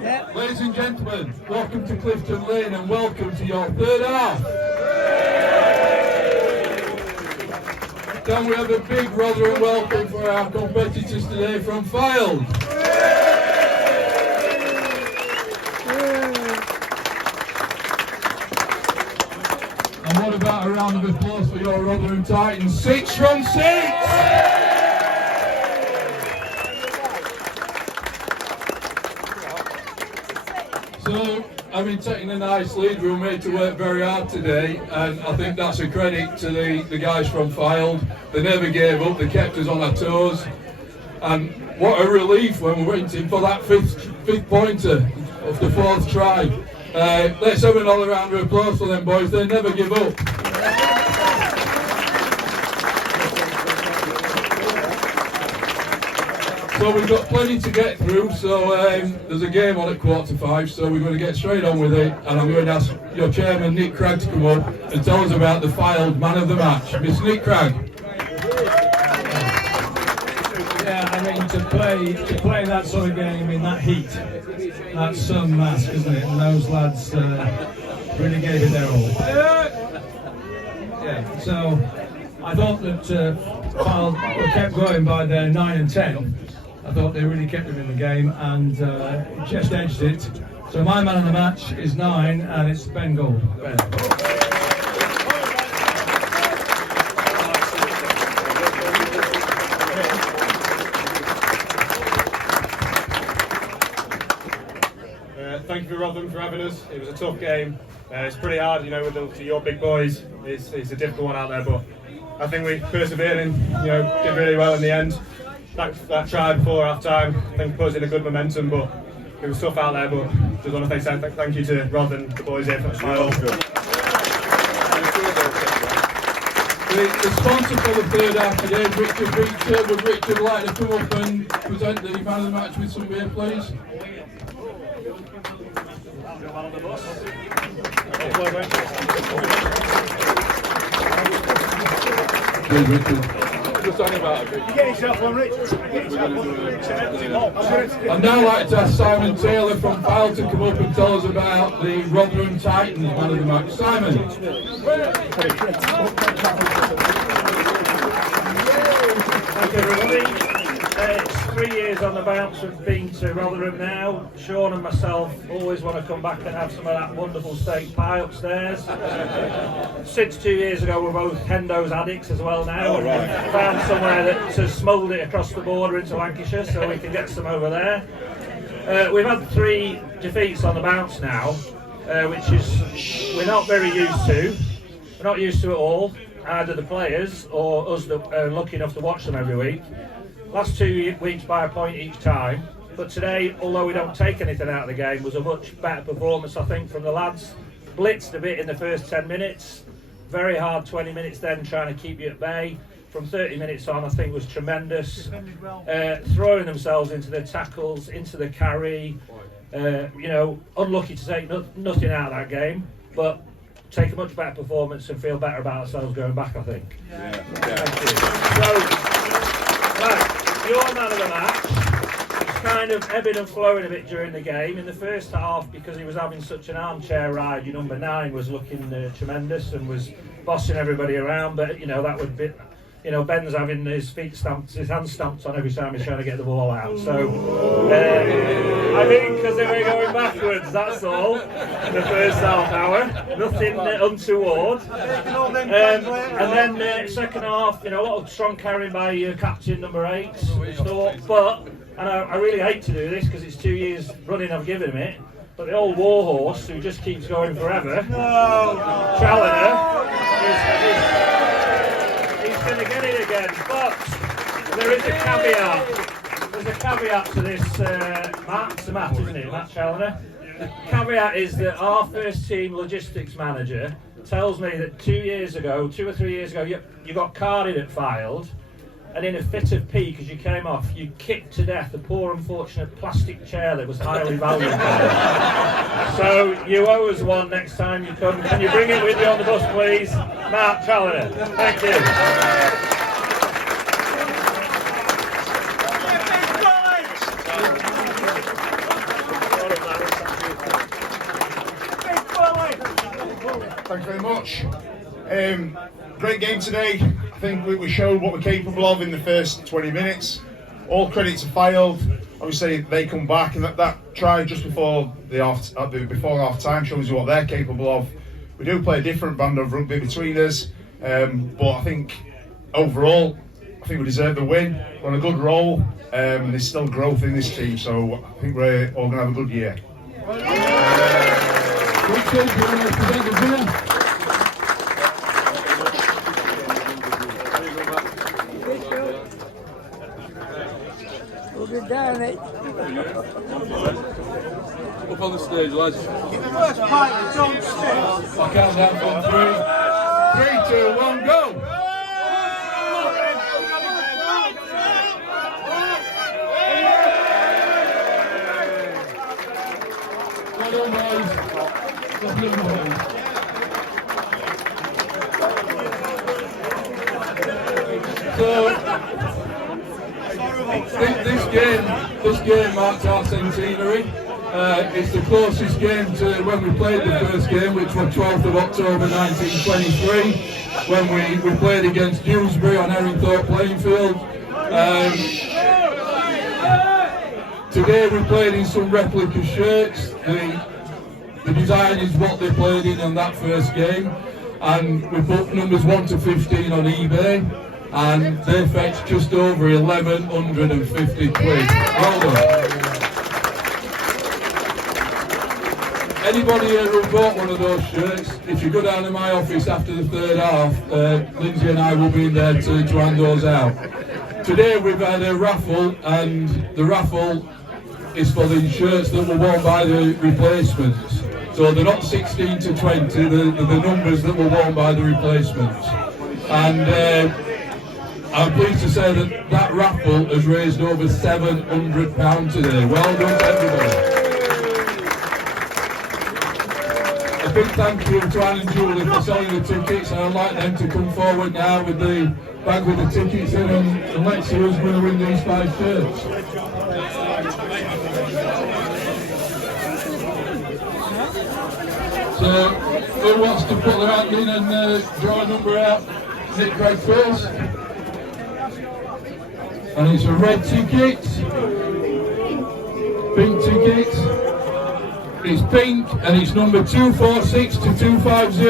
Yeah. Ladies and gentlemen, welcome to Clifton Lane and welcome to your third half. Can we have a big Rotherham welcome for our competitors today from Fylde? And what about a round of applause for your Rotherham Titans? 6 from 6! So, having taken a nice lead, we were made to work very hard today, and I think that's a credit to the guys from Fylde. They never gave up, they kept us on our toes, and what a relief when we went in for that fifth pointer of the 4th try. Let's have another round of applause for them boys, they never give up. So we've got plenty to get through, so there's a game on at 4:45, so we're going to get straight on with it, and I'm going to ask your chairman Nick Cragg to come up and tell us about the Fylde man of the match. Mr. Nick Cragg. Yeah, I mean to play that sort of game in that heat, that's some mask, isn't it? And those lads really gave it their all. Yeah, so I thought that Fylde were kept going by their 9 and 10. I thought they really kept them in the game and just edged it. So my man of the match is 9 and it's Ben Gold. Ben. Thank you for Rotherham for having us. It was a tough game. It's pretty hard, you know, with your big boys. It's a difficult one out there, but I think we persevered and did really well in the end. That try before half time, I think put us in a good momentum, but it was tough out there. But just want to say thank you to Rod and the boys here for Fylde. The sponsor for the third half today is Richard Beecher. Would Richard like to come up and present the man of the match with some beer, please? Good, Richard. Just only about a bit. You get yourself one, Richard. I'd now like to ask Simon Taylor from Fylde to come up and tell us about the Rotherham Titans man of the match. Simon. Thank you, everybody. It's 3 years on the bounce of being to Rotherham now. Sean and myself always want to come back and have some of that wonderful steak pie upstairs. Since 2 years ago, we're both Hendo's addicts as well now. Oh, right. Found somewhere that has smuggled it across the border into Lancashire, so we can get some over there. We've had 3 defeats on the bounce now, which is we're not very used to. We're not used to it all, either the players or us that are lucky enough to watch them every week. Last 2 weeks by a point each time, but today, although we don't take anything out of the game, was a much better performance, I think, from the lads. Blitzed a bit in the first 10 minutes, very hard 20 minutes then trying to keep you at bay. From 30 minutes on, I think was tremendous. Throwing themselves into the tackles, into the carry, unlucky to take nothing out of that game, but take a much better performance and feel better about ourselves going back, I think. Yeah. Thank you. So, right, your man of the match was kind of ebbing and flowing a bit during the game. In the first half, because he was having such an armchair ride, your number 9 was looking tremendous and was bossing everybody around, but that would be... Ben's having his hands stamped on every time he's trying to get the ball out. So, I think because they were going backwards, that's all, in the first half hour. Nothing untoward. And then second half, a lot of strong carrying by captain number 8. And I really hate to do this because it's 2 years running I've given him it, but the old warhorse who just keeps going forever, Challoner, going to get it again, but there is a caveat. There's a caveat to this, Matt. It's Matt, isn't it? Matt Challoner. The caveat is that our first team logistics manager tells me that 2 or 3 years ago, you got carded at Fylde, and in a fit of pique, as you came off, you kicked to death a poor unfortunate plastic chair that was highly valued. So you owe us one next time you come. Can you bring it with you on the bus, please? Matt Challoner. Thank you. Thanks very much. Great game today. I think we showed what we're capable of in the first 20 minutes. All credit to Fylde. Obviously, they come back, and that try just before before half time shows you what they're capable of. We do play a different brand of rugby between us, but I think overall, I think we deserve the win. We're on a good roll, and there's still growth in this team, so I think we're all going to have a good year. We'll get down it. Up on the stage, lads. I count down from 3, 2, 1, go! Well done, boys. Well done, boys. So, this game marks our centenary. It's the closest game to when we played the first game, which was 12th of October 1923, when we played against Dewsbury on Herringthorpe playing field. Today we played in some replica shirts. The design is what they played in on that first game, and we put numbers 1 to 15 on eBay. And they fetched just over 1,150 quid. Well done. Anybody here who bought one of those shirts, if you go down to my office after the third half, Lindsay and I will be in there to hand those out. Today we've had a raffle, and the raffle is for the shirts that were worn by the replacements. So they're not 16 to 20, they're the numbers that were worn by the replacements. And I'm pleased to say that raffle has raised over £700 today. Well done to everybody. A big thank you to Anne and Julie for selling the tickets, and I'd like them to come forward now with the bag with the tickets in, and let's see who's going to win these 5 shirts. So, who wants to put their hand in and draw a number out? Nick Craig first. And it's a red ticket, pink ticket, it's pink, and it's number 246 to 250.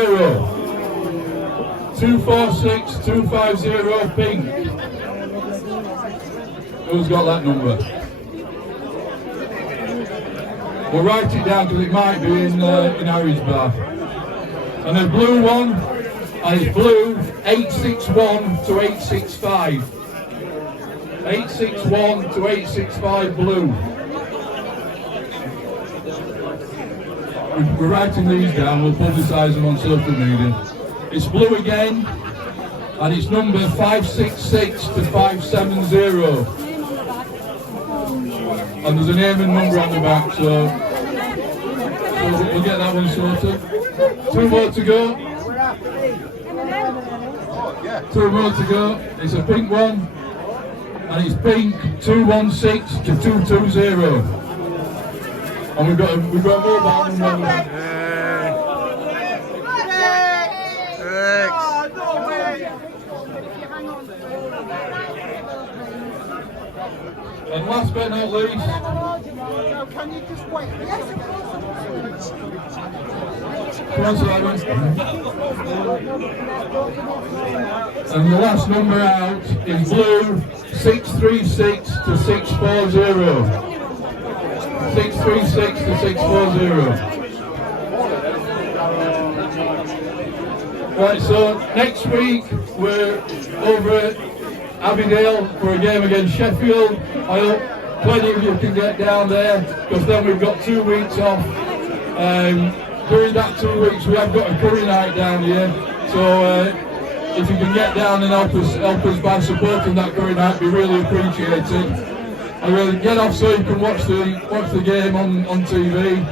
246, 250, pink. Who's got that number? We'll write it down because it might be in Harry's bar. And the blue one, and it's blue, 861 to 865. 861 to 865 blue. We're writing these down, we'll publicise them on social media. It's blue again, and it's number 566 to 570. And there's a name and number on the back, so we'll get that one sorted. 2 more to go. 2 more to go. It's a pink one. And it's pink 216 to 220. And we've got a mobile number. And last but not least, Can you just wait? and the last number out is blue 636 to 640. 636 to 640. Right, so next week we're over at Abbeydale for a game against Sheffield. I hope plenty of you can get down there, because then we've got 2 weeks off. During that 2 weeks we have got a curry night down here, so if you can get down and help us by supporting that curry night, it'd be really appreciated. And really get off so you can watch the game on TV.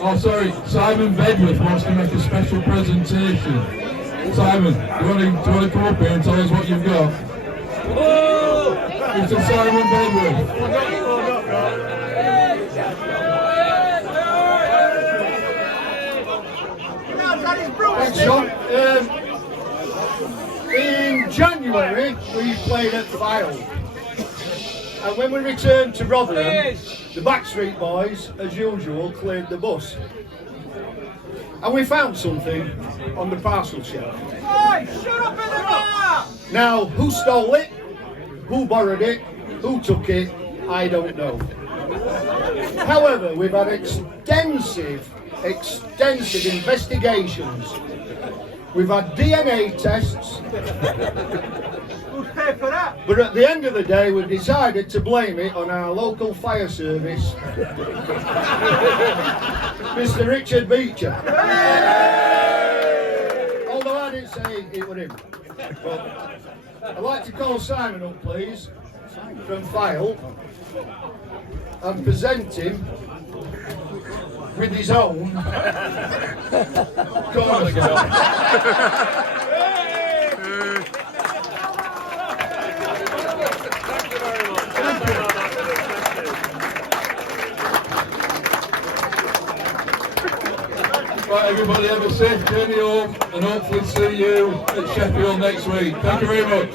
Oh sorry, Simon Bedworth wants to make a special presentation. Simon, do you want to come up here and tell us what you've got? Mr. Simon Bedworth. Thanks, John. In January, we played at Fylde. And when we returned to Rotherham, the Backstreet Boys, as usual, cleared the bus. And we found something on the parcel shelf. Hey, shut up in the bar! Now, who stole it, who borrowed it, who took it, I don't know. However, we've had extensive investigations. We've had DNA tests. Who's paid for that? But at the end of the day, we've decided to blame it on our local fire service, Mr. Richard Beecher. Although I didn't say it was him. But I'd like to call Simon up, please, from Fylde, and present him with his own cornerstone. Right, everybody have a safe journey home and hopefully see you at Sheffield next week. Thank you very much.